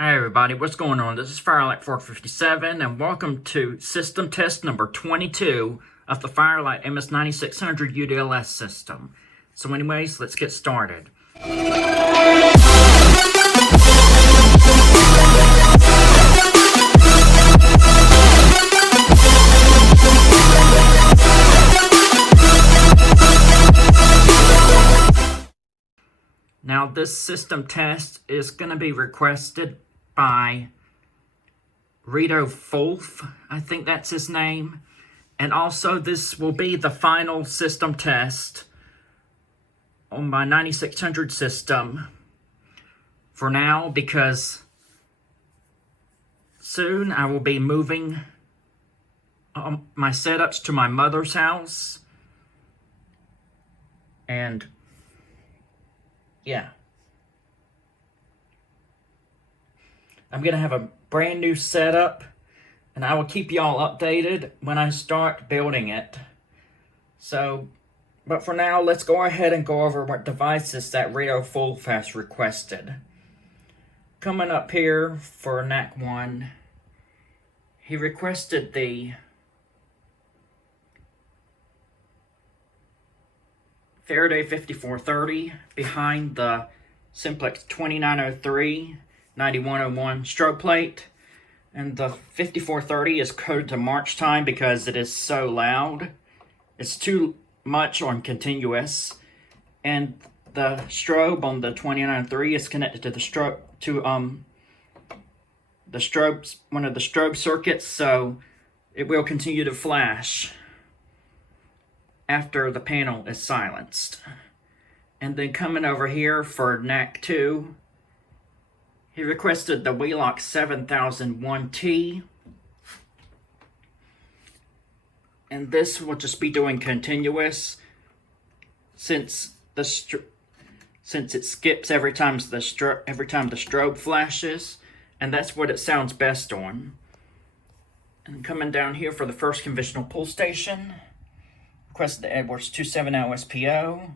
Hi everybody, what's going on? This is Fire-Lite 457 and welcome to system test number 22 of the Fire-Lite MS-9600 UDLS system. So anyways, let's get started. Now this system test is going to be requested by Rito Folf, I think that's his name. And also this will be the final system test on my 9600 system for now, because soon I will be moving my setups to my mother's house. And yeah, I'm going to have a brand new setup, and I will keep y'all updated when I start building it. So, but for now, let's go ahead and go over what devices that Rito Folf has requested. Coming up here for NAC 1, he requested the Faraday 5430 behind the Simplex 2903 9101 strobe plate, and the 5430 is coded to March time because it is so loud. It's too much on continuous, and the strobe on the 2903 is connected to the strobe one of the strobe circuits, so it will continue to flash after the panel is silenced. And then coming over here for NAC 2, he requested the Wheelock 7001T. And this will just be doing continuous since it skips every time the strobe flashes, and that's what it sounds best on. And coming down here for the first conventional pull station, requested the Edwards 270 SPO,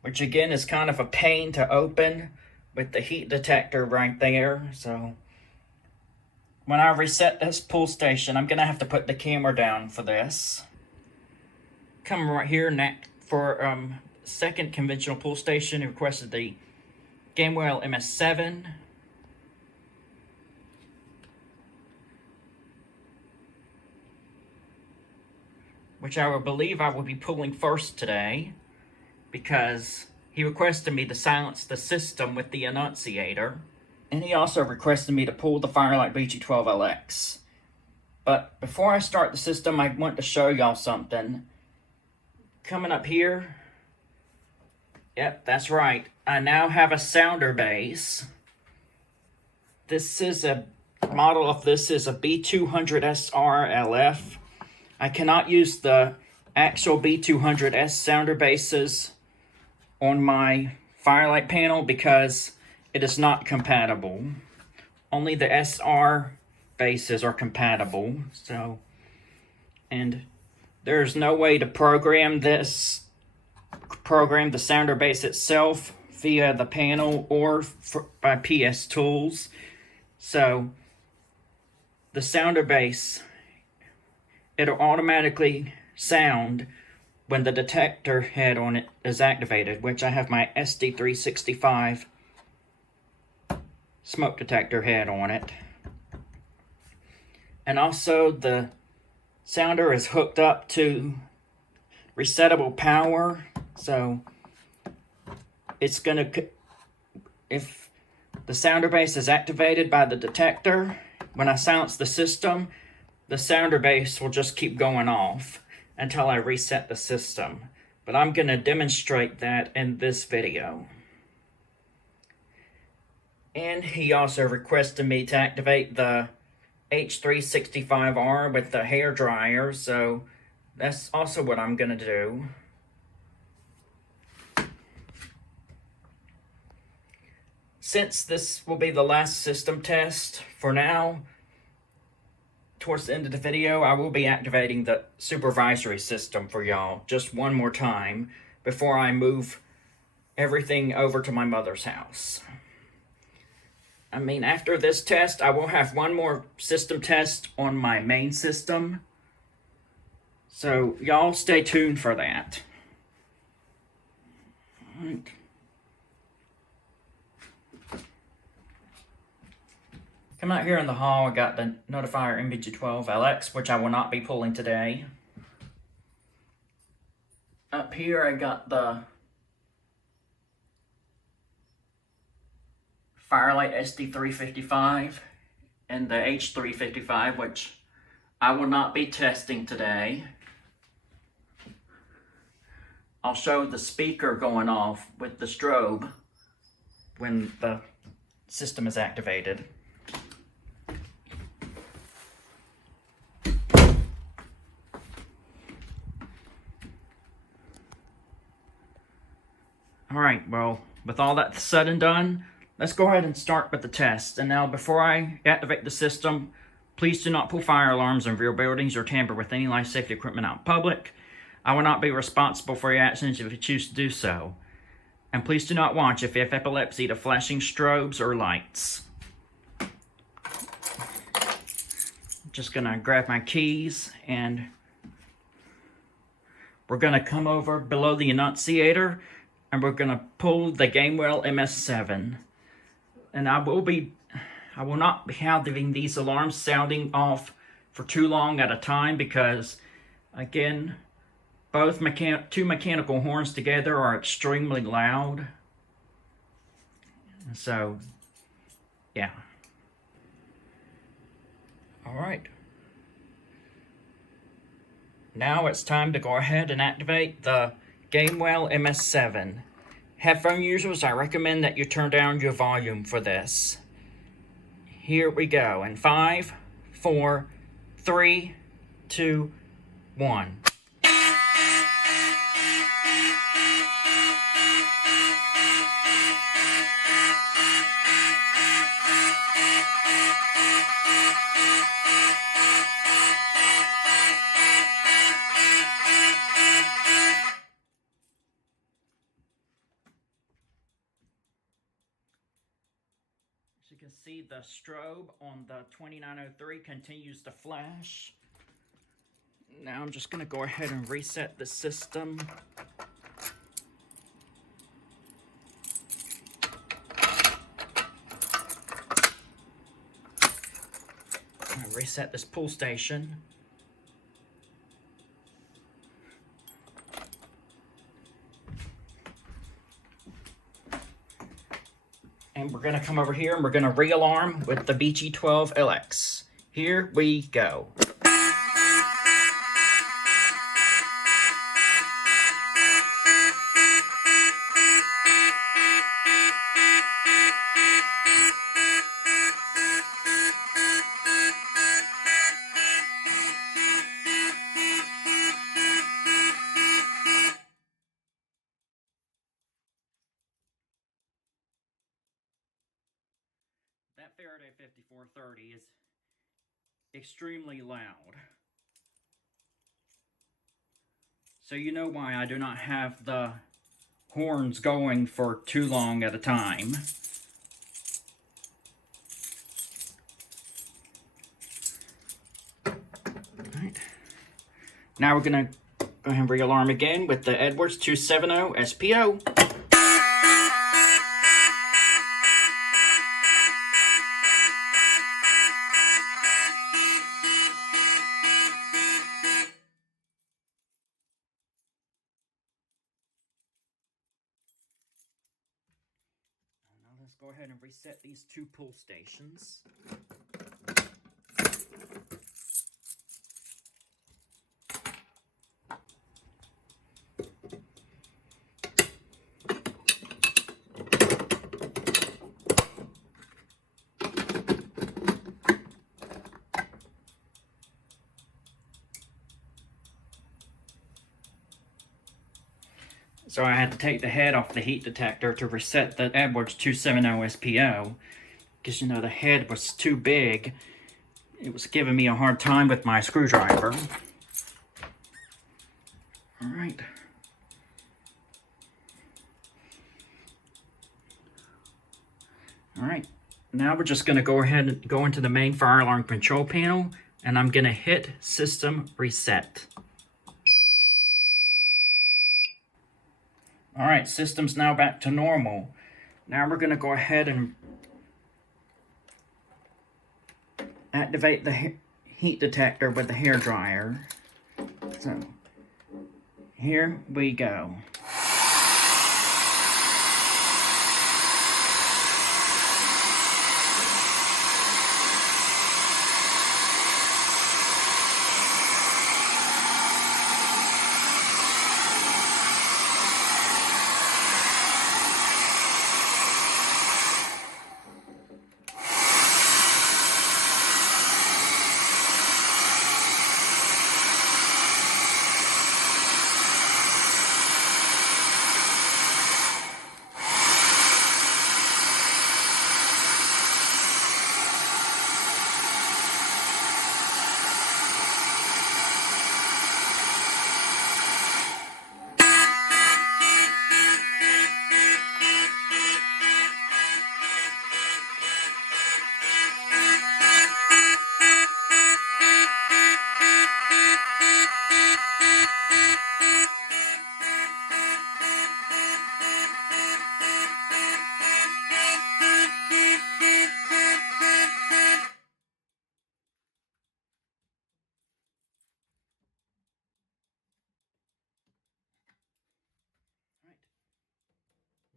which again is kind of a pain to open with the heat detector right there. So when I reset this pull station, I'm going to have to put the camera down for this. Coming right here for second conventional pull station, he requested the Gamewell MS-7. Which I will believe I will be pulling first today, because he requested me to silence the system with the annunciator. And he also requested me to pull the Fire-Lite BG12LX. But before I start the system, I want to show y'all something. Coming up here, yep, that's right, I now have a sounder base. This is a model of this is a B200SR LF. I cannot use the actual B200S sounder bases on my Fire-Lite panel because it is not compatible. Only the SR bases are compatible. So, and there's no way to program the sounder base itself via the panel or by PS Tools. So the sounder base, it'll automatically sound when the detector head on it is activated, which I have my SD365 smoke detector head on it. And also the sounder is hooked up to resettable power, so it's gonna, if the sounder base is activated by the detector, when I silence the system, the sounder base will just keep going off until I reset the system. But I'm going to demonstrate that in this video. And he also requested me to activate the H365R with the hair dryer, so that's also what I'm going to do. Since this will be the last system test for now, towards the end of the video, I will be activating the supervisory system for y'all just one more time before I move everything over to my mother's house. I mean, after this test, I will have one more system test on my main system. So y'all stay tuned for that. All right. Come out here in the hall, I got the Notifier MBG12LX, which I will not be pulling today. Up here I got the Fire-Lite SD355 and the H365, which I will not be testing today. I'll show the speaker going off with the strobe when the system is activated. Alright, well, with all that said and done, let's go ahead and start with the test. And now, before I activate the system, please do not pull fire alarms in real buildings or tamper with any life safety equipment out in public. I will not be responsible for your actions if you choose to do so. And please do not watch if you have epilepsy to flashing strobes or lights. I'm just gonna grab my keys and we're gonna come over below the annunciator and we're gonna pull the Gamewell MS-7. And I will not be having these alarms sounding off for too long at a time because, again, both two mechanical horns together are extremely loud. So, yeah. All right. Now it's time to go ahead and activate the Gamewell MS-7. Headphone users, I recommend that you turn down your volume for this. Here we go. In 5, 4, 3, 2, 1. As you can see, the strobe on the 2903 continues to flash. Now I'm just going to go ahead and reset the system. I'm going to reset this pull station. And we're going to come over here and we're going to re-alarm with the BG12LX. Here we go. That Faraday 5430 is extremely loud. So you know why I do not have the horns going for too long at a time. Right. Now we're going to go ahead and re-alarm again with the Edwards 270 SPO. Let's go ahead and reset these two pull stations. So I had to take the head off the heat detector to reset the Edwards 270 SPO, because, you know, the head was too big. It was giving me a hard time with my screwdriver. All right. All right. Now we're just going to go ahead and go into the main fire alarm control panel, and I'm going to hit System Reset. Alright, system's now back to normal. Now we're going to go ahead and activate the heat detector with the hair dryer. So, here we go.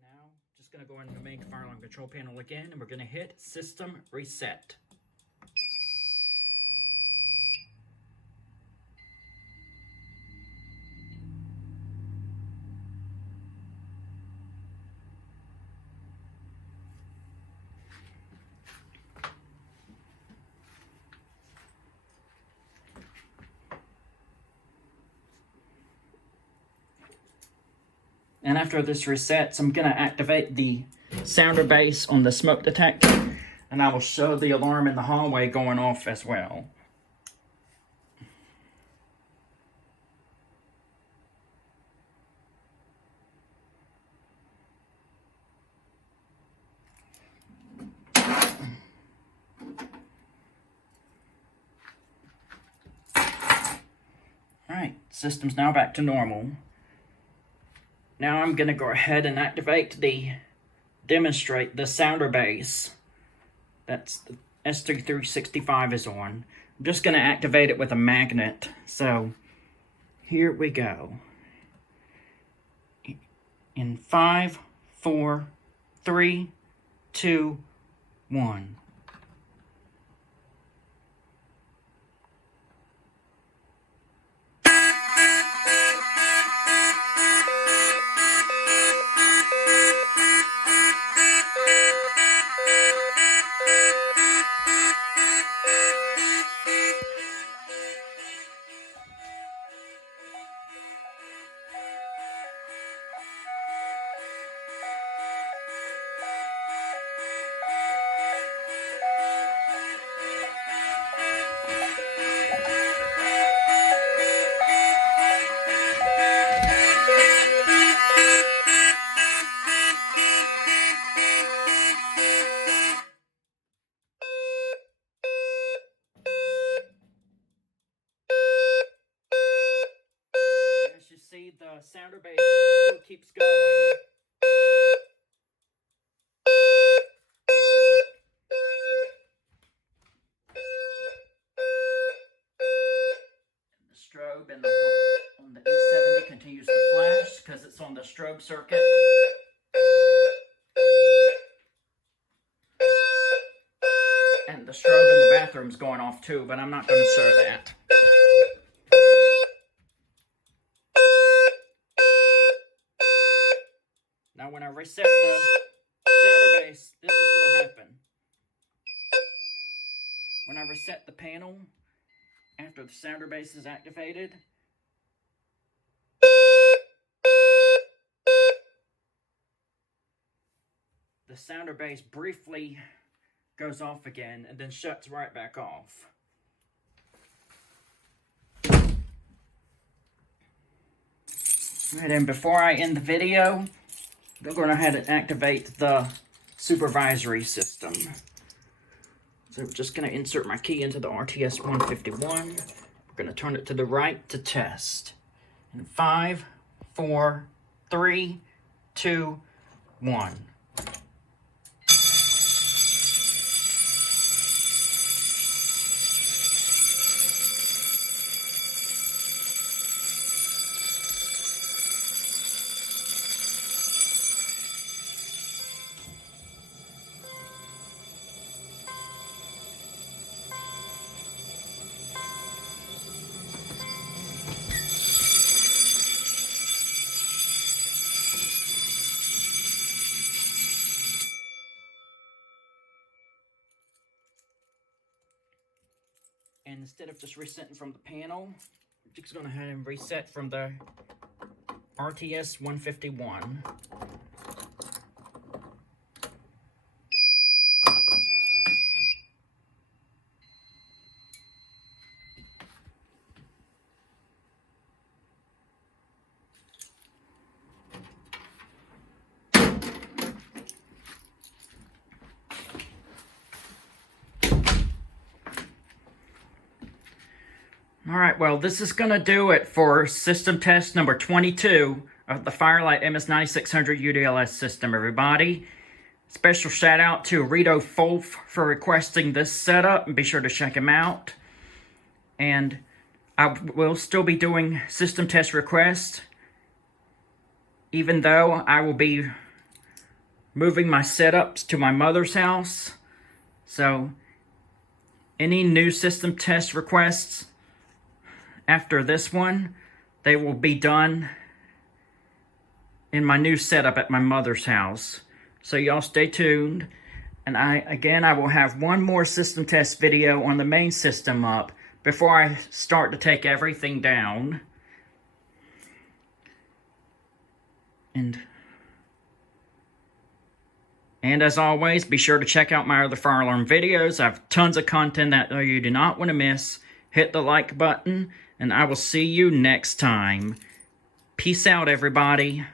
Now, just going to go into the main fire alarm control panel again, and we're going to hit System Reset. And after this resets, I'm going to activate the sounder base on the smoke detector, and I will show the alarm in the hallway going off as well. Alright, system's now back to normal. Now I'm going to go ahead and demonstrate the sounder base that's the S365 is on. I'm just going to activate it with a magnet. So here we go. In 5, 4, 3, 2, 1. You see the sounder base still keeps going. The strobe on the E70 continues to flash because it's on the strobe circuit. And the strobe in the bathroom's going off too, but I'm not going to show that. Now when I reset the sounder base, this is what will happen. When I reset the panel, after the sounder base is activated, the sounder base briefly goes off again and then shuts right back off. Alright, and before I end the video, I'm going to go ahead and activate the supervisory system. So we're just going to insert my key into the RTS-151. We're going to turn it to the right to test. In 5, 4, 3, 2, 1. And instead of just resetting from the panel, we're just going to have him reset from the RTS-151. Alright, well, this is going to do it for system test number 22 of the Fire-Lite MS-9600 UDLS system, everybody. Special shout out to Rito Folf for requesting this setup, and be sure to check him out. And I will still be doing system test requests, even though I will be moving my setups to my mother's house. So, any new system test requests after this one, they will be done in my new setup at my mother's house. So y'all stay tuned. And I will have one more system test video on the main system up before I start to take everything down. And as always, be sure to check out my other fire alarm videos. I have tons of content that you do not want to miss. Hit the like button, and I will see you next time. Peace out, everybody.